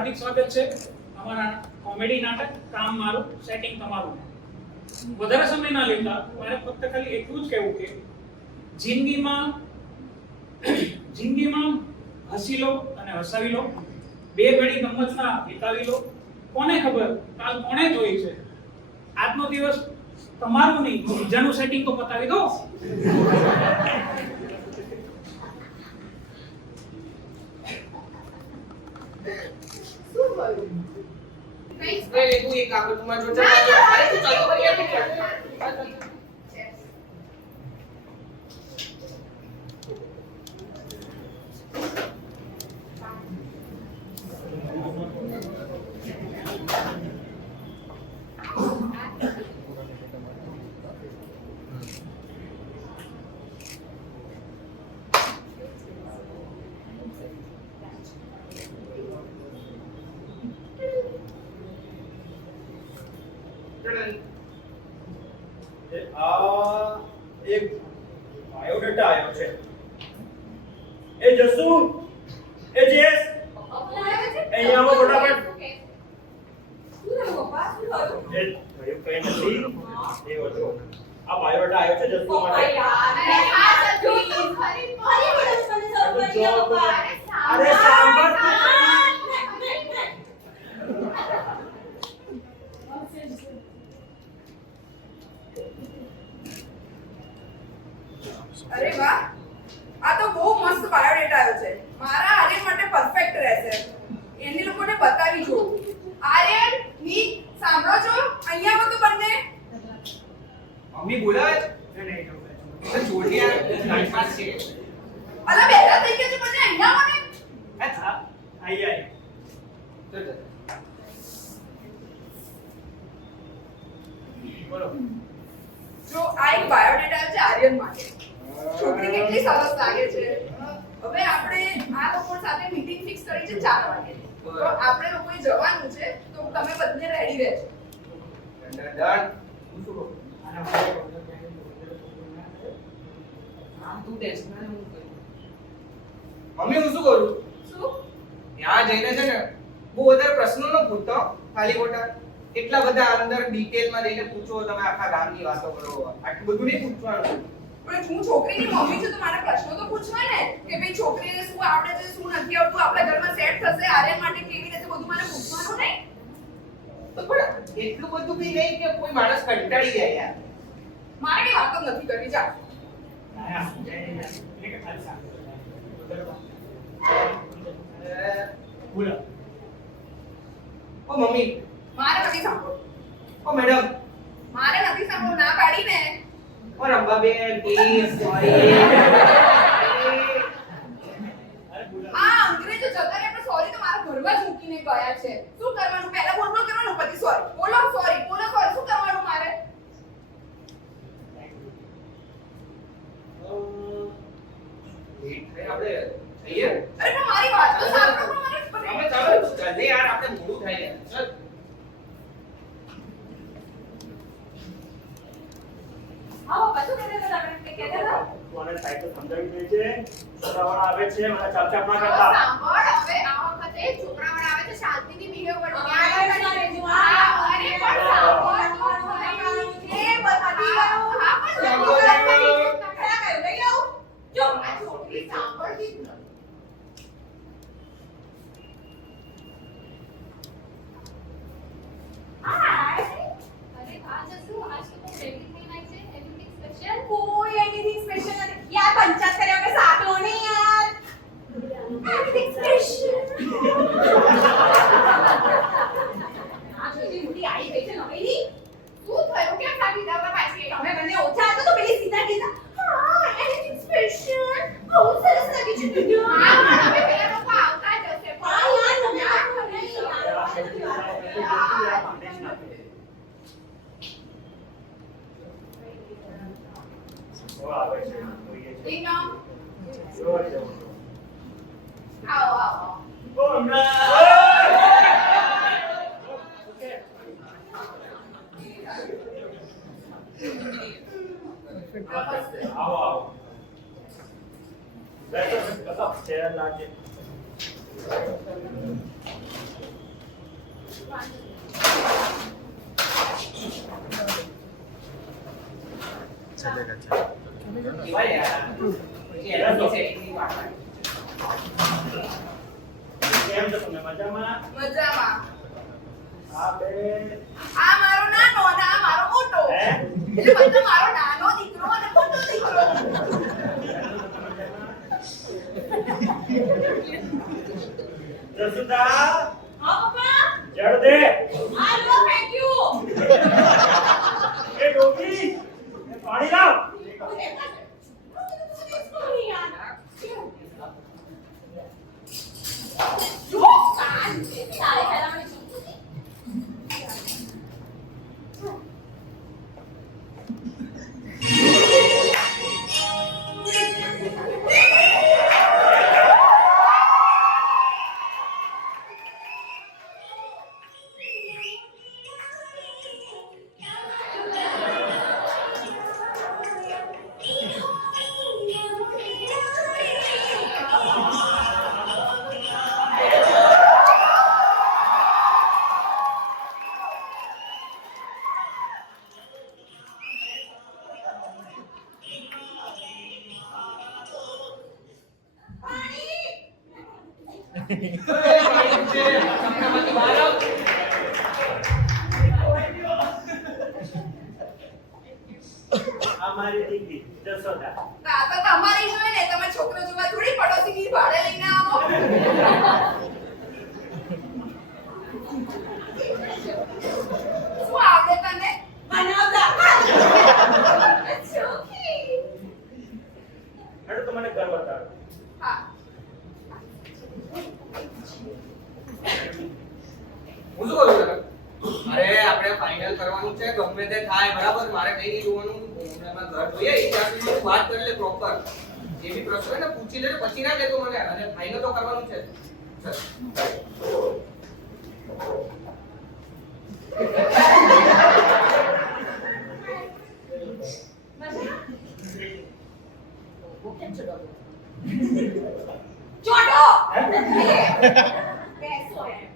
હાર્દિક સ્વાગત છે અમારા કોમેડી નાટક કામ મારું સેટિંગ તમારું. વધારે સમય ના લેતા મારે ફક્ત ખાલી એટલું જ કહેવું કે જિંદગીમાં હસી લો અને હસાવી લો, બે ઘડી ગમતના વિતાવી લો. કોને ખબર કાલ કોણે જોઈ છે. આજનો દિવસ તમારું નહીં, બીજાનું સેટિંગ તો પતાવી દો. તું એક કાગળ તું જો અરે તું ચાલો કરી એક બાયોડેટા આવ્યો છે. એ જસુ, એ જેસ, અહીંયા આવો ફટાફટ. એ થયું કઈ નથી. એ વળો આ બાયોડેટા આવ્યો છે જસુ માટે. અરે સાંભળ. અરે વાહ, આ તો બહુ મસ્ત બાયોડેટા આવ્યો છે. મારા આર્યન માટે પરફેક્ટ રહેશે. એની લોકોને બતાવી જો. આર્યન, ની સાંભળો છો? અહીંયા આવો તો બંને. મમ્મી બોલાવે તો છોડી યાર ટાઈમ પાસ છે. અલા બેરા થઈ ગયા છે બંને. અહીંયા આવો ને. હા આઈ આઈ. બોલો. જો આ એક બાયોડેટા આવ્યો છે આર્યન માટે. છોકરી કેટલી સરસ લાગે છે. હવે આપણે આ લોકો સાથે મીટિંગ ફિક્સ કરી છે 4 વાગે. તો આપણે લોકોએ જવાનું છે, તો તમે બંને રેડી રહેજો. ડન. તું ટેન્શન ના લે. મમ્મી હું શું કરું? શું? ત્યાં જઈને છે ને બહુ વધારે પ્રશ્નો ન પૂછતો, ખાલી ખોટા એટલા બધા અંદર ડિટેલમાં જઈને પૂછો, તમે આખા ગામની વાતો કરો, આટલું બધું નહીં પૂછવાનું. પણ હું છોકરીની મમ્મી છું તો મારા પ્રશ્નો તો પૂછવા ને કે ભાઈ છોકરીને શું આવડે છે, શું નથી આવડતું, આપણા ઘરમાં સેટ થશે, આર્યન માટે કેવી રીતે, બધું મને પૂછવાનું નહીં. તો પણ એટલું બધું બી નહીં કે કોઈ માણસ કંટાળી જાય યાર. મારે કઈ વાત જ નથી કરવી. જા. બોલો. ઓ મમ્મી, મારે નથી સાંભળવું. ઓ મેડમ, મારે નથી સાંભળવું. ના પાડી ને. ઓ રંભાબેન પ્લીઝ સોરી. આ અંગ્રેજો જતા રહે પણ સોરી તો મારા ઘરમાં જ મૂકીને ગયા છે. શું કરવાનું? પહેલા બોલ બોલ કરવાનું, પછી સોરી. બોલો સોરી, બોલો સોરી. શું કરવાનું મારે? આપણે જઈએ. અરે પણ મારી વાત તો સાંભળો. પણ અમે ચાલો જલ્દી યાર, આપણે મોડું થાય યાર. ચાલ. આવો પાછું કહેતા હતા તમે કે કહેતા હતા. કોને સાઈડ તો સમજાવી દે છે. છોકરાવાળા આવે છે, મને ચાપચાપ ના હવે કરતા. સાંભળ, હવે આ વખતે છોકરાવાળા આવે છે, શાંતિથી બિહેવ કરવું. અરે પણ સાંભળ. એ બધી વાત. હા પણ જો આ છોકરી સાંભળતી જ નથી. અરે વાહ જસુ, આજ તો બહુ રેડી થઈને આવી છે. Everything special? કોઈ એનીથિંગ સ્પેશિયલ નથી યાર. પંચાયત કર્યા વગર સાકલો નહીં યાર. Anything special. આ છોકરી મોટી આવી ગઈ છે નવેલી. શું થયું? કેમ ખાલી દાવા પાછી? તમે બંને ઓછા હતા તો પેલી સીધા કીધા હા એનીથિંગ સ્પેશિયલ. બહુ સરસ લાગે છે તું. હા પણ હવે પેલા લોકો આવતા જ હશે. હા યાર તમે આવો નહીં યાર. આવે છે જોઈએ છે. ટીનો જોવા જાવ. આવો આવો. ઓ હમણાં ઓકે. આવો આવો. બેસો બેસો ચેર લાગે. કેવાય યાર પછી એના સેટિંગની વાત થાય. કેમ છો તમે મજામાં? મજામાં. આ બે આ મારો નાનો અને આ મારો મોટો. હે? એટલે મતલબ મારો નાનો દીકરો અને મોટો દીકરો. જસુદા હા પપ્પા. જડ દે. આ લો થેન્ક યુ. એ ડોકી એ પાણી લાવ. જો કાન તારે હેરાન છું. આ મારી દીકરી જસોદા. આ તો તમારી જોઈએ ને તમે છોકરો જોવા થોડી પડોશીની ભાડે લઈને આવો. શું આવડે તને બનાવતા? ચોકી. હેડો તો મને ઘર બતાવો. હા. હું શું કરું તને? અરે આપણે ફાઇનલ કરવાનું છે ગમે તે થાય બરાબર મારે કઈ નહીં જોવાનું એમાં ઘર જોઈએ ઇતિહાસમાં તું વાત કરી લે પ્રોપર જે બી પ્રશ્ન હોય ને પૂછી લે પછી ના કહેતો મને અને ફાઇનલ તો કરવાનું છે ચોટો. બેસો એમ.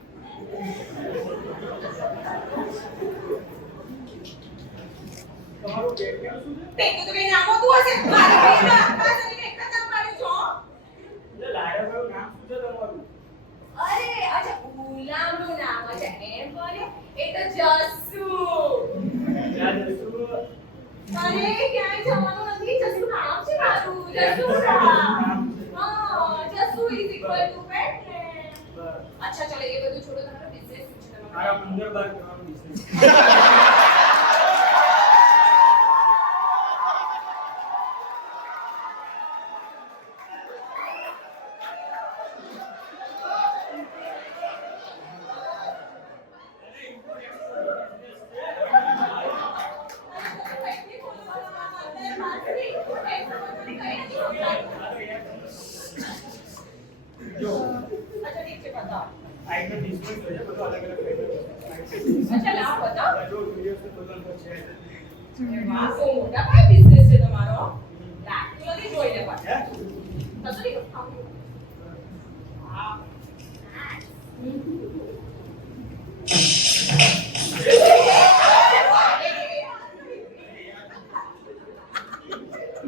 તમારું પેટ કેમ શું છે? પેટ તો કઈ નામ હોતું હશે. મારા પેટમાં આખા શરીરે એક જ નામ પાડ્યું છો. એટલે લાડવાળું નામ શું છે તમારું? અરે અચ્છા ગુલામનું નામ છે એમ બોલ્યો એ તો જસુ. યાદ જસુ. અરે ક્યાંય જવાનું નથી જસુ નામ છે મારું જસુ હા જસુ ઇઝ ઇક્વલ ટુ પેટ અચ્છા ચલો એ બધું છોડો તમારો બિઝનેસ શું છે તમારો મારા 15 બાર કરવાનું બિઝનેસ. જો અચ્છા ઠીક છે બતાવો આ એક બિઝનેસ છે બધું અલગ અલગ રીતે. અચ્છા લાવ બતાવો જો વિડિયો છે બધું છે. વાહ સો મોટા ભાઈ બિઝનેસ છે તમારો લાગતું નથી જોઈને પણ હે? કશું નહીં ખાવું વાહ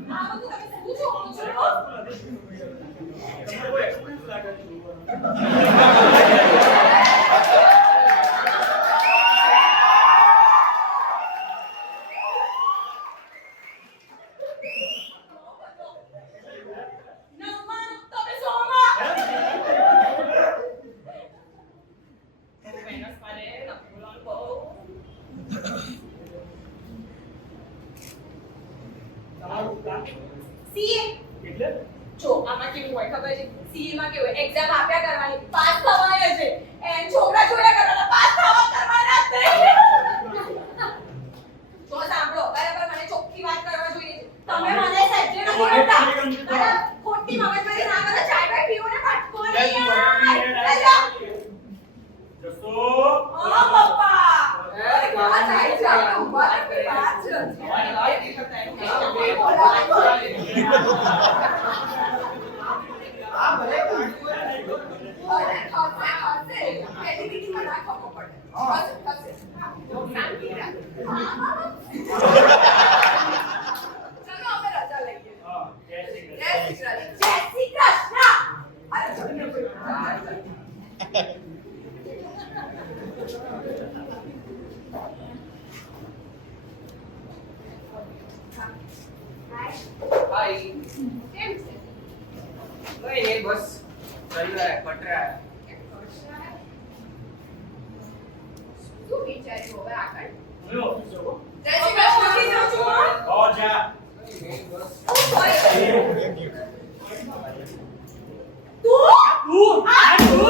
આ બધું તમે શું જોવો છો તમને કોઈ એક્સપીરિયન્સ લાગે છે? નવમાનું તમે સોમાં મહેનત કરે નથી બોલવાનું બહુ તમારું કામ સીએ એટલે જો આમાં કેવું હોય ખબર છે સીએ માં કેવું હોય એક્ઝામ આપ્યા કરવાની પાસ થવાય છે એમ છોકરા જોયા કરવાના પાસ થવા કરવાના જ નહીં તો સાંભળો બરાબર મને ચોખ્ખી વાત કરવા જોઈએ તમે મને સજ્જે નથી કરતા બરાબર ખોટી મગજમારી ના કરો ચાય બાય પીવો ને ફટકો નહીં યાર જસો ઓ પપ્પા અરે આ જાય છે ઉભા રહી વાત છે તમારી વાત નહીં કરતા એનું કામ બે આ ભલે અરે ખસે ખસે એલિમિટી માં ના ખબર પડે જય શ્રી કૃષ્ણ. અરે હાય કેમ છે? કઈ નહીં બસ ચાલી રહ્યા પટરા શું વિચાર્યું હવે આગળ? હું ઓફિસ જવો. જય શ્રી કૃષ્ણ. ઓફિસ જાઉં છું કોણ? હો જા. કઈ નહીં બસ ઓય. તું આ તું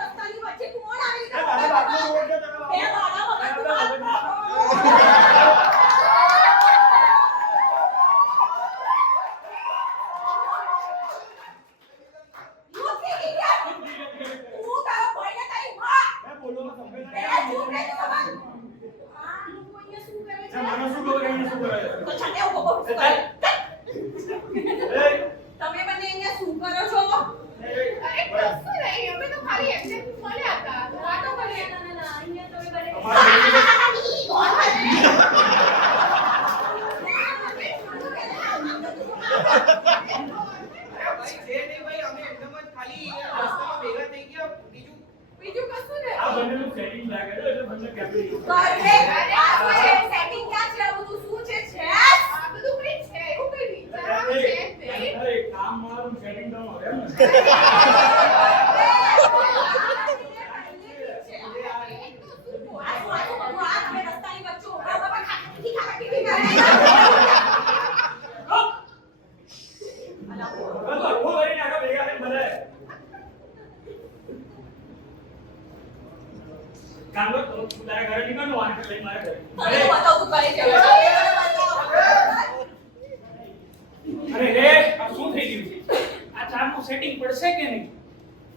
રસ્તાની વચ્ચે કોણ આવી એ મારા બાપનો રોડ છે તમે બે વાળા વગર તું વાત ના કરો. મૂકી દીધા. તું તારો ભાઈને તારી માં. એ બોલો તમે બે ચૂપ રહી જા તમાર. આ લોકો અહીંયા શું કરે છે? મને શું ખબર એને શું કરે તો છાને ઉભો કરો. એ તમે એ બંને અહીંયા શું કરો છો? અરે કશું નહીં, અમે તો ખાલી એમને મળ્યા હતા, વાતો કરી. ના ના ના, અહીંયા તમે બને ભાઈ છે નહીં ભાઈ અમે એકદમ જ ખાલી રસ્તામાં ભેગા થઈ ગયા બીજું બીજું કશું નહીં. આ બંનેનું સેટિંગ લાગે છે એટલે બંને કેપરી કરે આ કોઈ સેટિંગ ક્યાં છે? આ બધું શું છે? છે આ બધું કંઈ છે, એવું કંઈ વિચારવાનું છે જ નહીં. અરે કામ મારું સેટિંગ તો હવે ને બસ ઉભો કરીને આગળ ભેગા થઈને બધા કામ કર તું તારા ઘરે નીકળ વાન લઈને મારે ઘરે અરે રે આ શું થઈ ગયું છે? આ ચારનું સેટિંગ પડશે કે નહીં?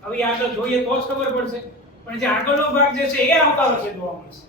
હવે આગળ જોઈએ તો જ ખબર પડશે. પણ જે આગળનો ભાગ જે છે એ આવતા વર્ષે જોવા મળશે.